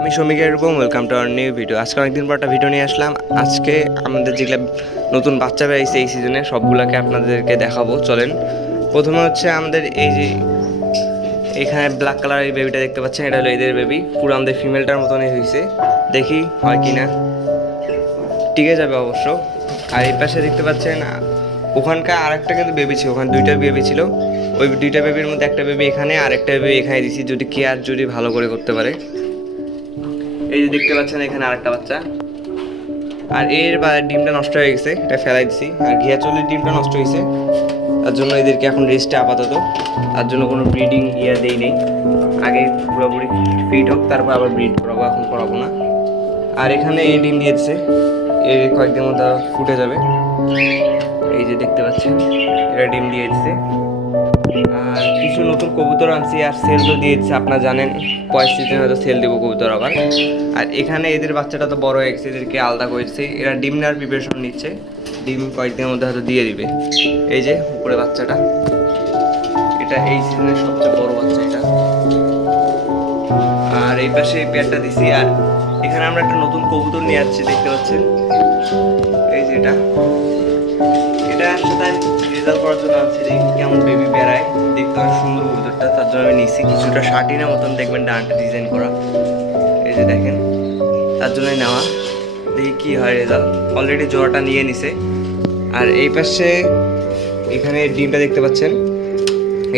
আমি সমীকের Rupam, welcome to our new video. আজকে অনেকদিন পর একটা ভিডিও নিয়ে আসলাম। আজকে আমাদের যেগুলো নতুন বাচ্চা বেরিয়েছে এই সিজনে সবগুলোকে আপনাদেরকে দেখাবো। চলেন, প্রথমে হচ্ছে আমাদের এই যে এখানে ব্ল্যাক কালার এই বেবিটা দেখতে পাচ্ছেন, এটা হলো এদের বেবি। পুরো আমাদের ফিমেলটার মতনই হয়েছে, দেখি হয় কি না, টিকে যাবে অবশ্য। আর এই পাশে দেখতে পাচ্ছেন ওখানকার আরেকটা কিন্তু বেবি ছিল, ওখানে দুইটা বেবি ছিল। ওই দুইটা বেবির মধ্যে একটা বেবি এখানে আর একটা বেবি এখানে দিছি, যদি কেয়ার যদি ভালো করে করতে পারে। এই যে দেখতে পাচ্ছেন এখানে আরেকটা বাচ্চা। আর এর ডিমটা নষ্ট হয়ে গেছে, এটা ফেলাই দিছি। আর ঘিয়াচলের ডিমটা নষ্ট হয়েছে, তার জন্য এদেরকে এখন রেস্টে আপাতত। তার জন্য কোনো ব্রিডিং দেই নেই, আগে পুরোপুরি ফিট হোক তারপর আবার ব্রিড করাবো, এখন করাবো না। আর এখানে এই ডিম দিয়েছে, এর কয়েকদিনের মধ্যে ফুটে যাবে। এই যে দেখতে পাচ্ছেন এরা ডিম দিয়ে দিচ্ছে। আর কিছু নতুন কবুতর আনছি আর সেল তো দিয়েছে, আপনারা জানেন পরের সিজনে হয়তো সেল দেবো কবুতর আবার। আর এখানে এদের বাচ্চাটা তো বড় হয়ে গেছে, এদেরকে আলাদা করেছে। এরা ডিম নেওয়ার প্রিপারেশন নিচ্ছে, ডিম কয়েকদিনের মধ্যে হয়তো দিয়ে দিবে। এই যে উপরে বাচ্চাটা, এটা এই সিজনের সবচেয়ে বড় বাচ্চা এটা। আর এই পাশে এই পেয়ারটা দিছি। আর এখানে আমরা একটা নতুন কবুতর নিয়ে যাচ্ছি, দেখতে পাচ্ছেন এই যে এটা সাথে রেজাল্ট করার জন্য আনছি, দেখি কেমন বেবি বেড়ায়। দেখতে অনেক সুন্দর কবুতরটা, তার জন্য আমি নিচ্ছি। কিছুটা শার্টিনের মতন দেখবেন, ডানটা ডিজাইন করা, এই যে দেখেন, তার জন্যই নেওয়া। দেখি কি হয় রেজাল্ট। অলরেডি জোড়াটা নিয়ে নিছে। আর এই পাশে এখানে ডিমটা দেখতে পাচ্ছেন,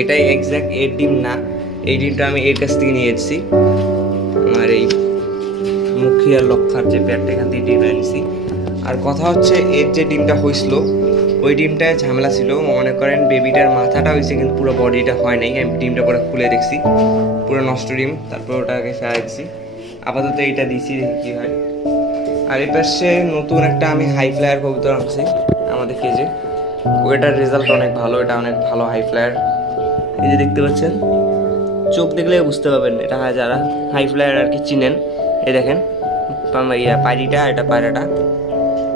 এটাই এক্স্যাক্ট এর ডিম না, এই ডিমটা আমি এর কাছ থেকে নিয়ে এসেছি। আমার এই মুখিয়া লক্ষার যে প্যাডটা, এখান থেকে ডিমটা নিয়েছি। আর কথা হচ্ছে এর যে ডিমটা হয়েছিল ওই ডিমটায় ঝামেলা ছিল। মনে করেন বেবিটার মাথাটা হয়েছে কিন্তু পুরো বডিটা হয় নাই। আমি ডিমটা পরে খুলে দেখছি, পুরো নষ্ট ডিম। তারপর ওটাকে ফেলাই দিচ্ছি, আপাতত এইটা দিচ্ছি, দেখি কী হয়। আর এই পাশে নতুন একটা আমি হাই ফ্লায়ার কবুতর আনছি আমাদের কেজে, ওইটার রেজাল্ট অনেক ভালো, এটা অনেক ভালো হাই ফ্লায়ার। এই যে দেখতে পাচ্ছেন, চোখ দেখলে বুঝতে পারবেন এটা যারা হাই ফ্লায়ার আর কি চিনেন। এই দেখেন পায়রিটা, এটা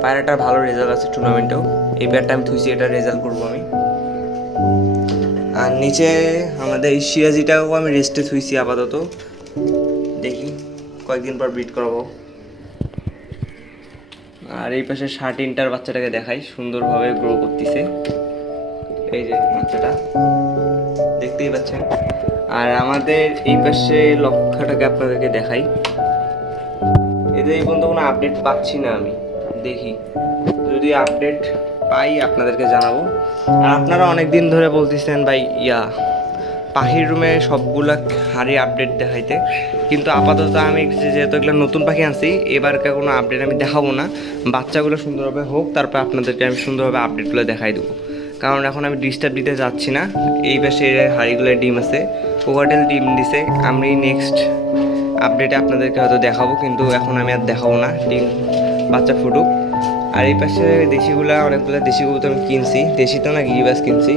পায়রাটার ভালো রেজাল্ট আছে টুর্নামেন্টেও। এই ব্যাটটা আমি থুইছি, এটা রেজাল্ট করবো আমি। আর নিচে আমাদের এই সিরাজিটাও আমি রেস্টে থুইছি আপাতত, দেখি কয়েকদিন পর ব্রিড করাবো। আর এই পাশে শার্টিনটার বাচ্চাটাকে দেখাই, সুন্দরভাবে গ্রো করতেছে। এই যে বাচ্চাটা দেখতেই পাচ্ছেন। আর আমাদের এই পাশে লক্ষাটাকে আপনাদেরকে দেখাই। এদের এই পর্যন্ত কোনো আপডেট পাচ্ছি না আমি, দেখি যদি আপডেট পাই আপনাদেরকে জানাবো। আর আপনারা অনেক দিন ধরে বলতেছেন ভাই পাখির রুমে সবগুলা হারি আপডেট দেখাইতে, কিন্তু আপাতত আমি যেহেতু এগুলো নতুন পাখি আনছি, এবারকার কোনো আপডেট আমি দেখাবো না। বাচ্চাগুলো সুন্দরভাবে হোক, তারপর আপনাদেরকে আমি সুন্দরভাবে আপডেটগুলো দেখাই দেবো। কারণ এখন আমি ডিস্টার্ব দিতে যাচ্ছি না। এই পাশে হাড়িগুলোর ডিম আছে, কোকাটেল ডিম দিছে। আমি নেক্সট আপডেটে আপনাদেরকে হয়তো দেখাবো, কিন্তু এখন আমি আর দেখাবো না, ডিম বাচ্চা ফুটুক। আর এই পাশে দেশিগুলা, অনেকগুলো দেশি কবুতর আমি কিনছি, দেশি তো না গিরিবাস কিনছি।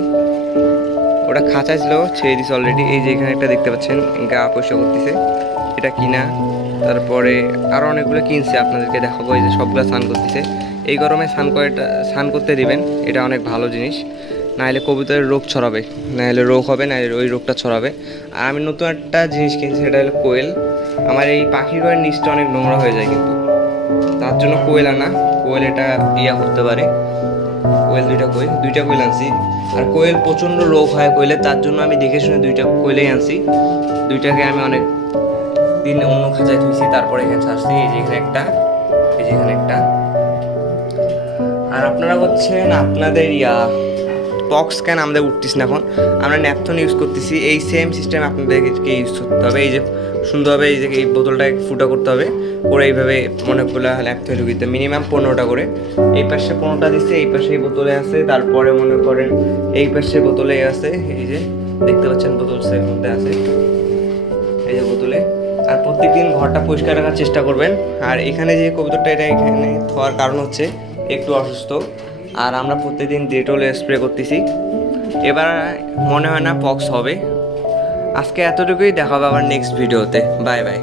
ওটা খাঁচা ছিল, ছেড়ে দিছে অলরেডি। এই যে এখানে একটা দেখতে পাচ্ছেন গা পয়সা করতেছে, এটা কিনা। তারপরে আরও অনেকগুলো কিনছি, আপনাদেরকে দেখাবো। এই যে সবগুলো স্নান করতেছে। এই গরমে স্নান করতে দিবেন, এটা অনেক ভালো জিনিস। নাহলে কবুতরের রোগ ছড়াবে, নাহলে রোগ হবে, নাহলে ওই রোগটা ছড়াবে। আর আমি নতুন একটা জিনিস কিনছি, সেটা হলো কোয়েল। আমার এই পাখির ঘরের নিচটা অনেক নোংরা হয়ে যায়, কিন্তু তার জন্য কোয়েল আনা। কোয়েল এটা করতে পারে। কোয়েল দুইটা কোয়েল আনছি। আর কোয়েল প্রচণ্ড রোগ হয় কোয়েলে, তার জন্য আমি দেখে শুনে দুইটা কোয়েলেই আনছি। দুইটাকে আমি অনেক দিন অন্য খাঁচায় থুইছি, তারপরে এখানে ছাড়ছি। এই যে এখানে একটা, এই যে এখানে একটা। আর আপনারা হচ্ছেন আপনাদের বক্স কেন আমাদের উঠতেছি না, এখন আমরা ন্যাপথন ইউজ করতেছি। এই সেম সিস্টেম আপনাদেরকে ইউজ করতে হবে। এই যে সুন্দরভাবে এই যে এই বোতলটাকে ফুটা করতে হবে, করে এইভাবে অনেকগুলো ন্যাপথন ঢুকিতে, মিনিমাম 15টা করে। এই পাশে 15টা দিচ্ছে, এই পাশে এই বোতলে আছে, তারপরে মনে করেন এই পাশে বোতলে আছে। এই যে দেখতে পাচ্ছেন বোতলের মধ্যে আছে, এই যে বোতলে। আর প্রত্যেকদিন ঘরটা পরিষ্কার রাখার চেষ্টা করবেন। আর এখানে যে কবুতরটা, এটা এখানে হওয়ার কারণ হচ্ছে একটু অসুস্থ, আর আমরা প্রত্যেকদিন ডেটল স্প্রে করতেছি। এবার মনে হয় না পক্স হবে। আজকে এতটুকুই, দেখা হবে আবার নেক্সট ভিডিওতে। Bye bye.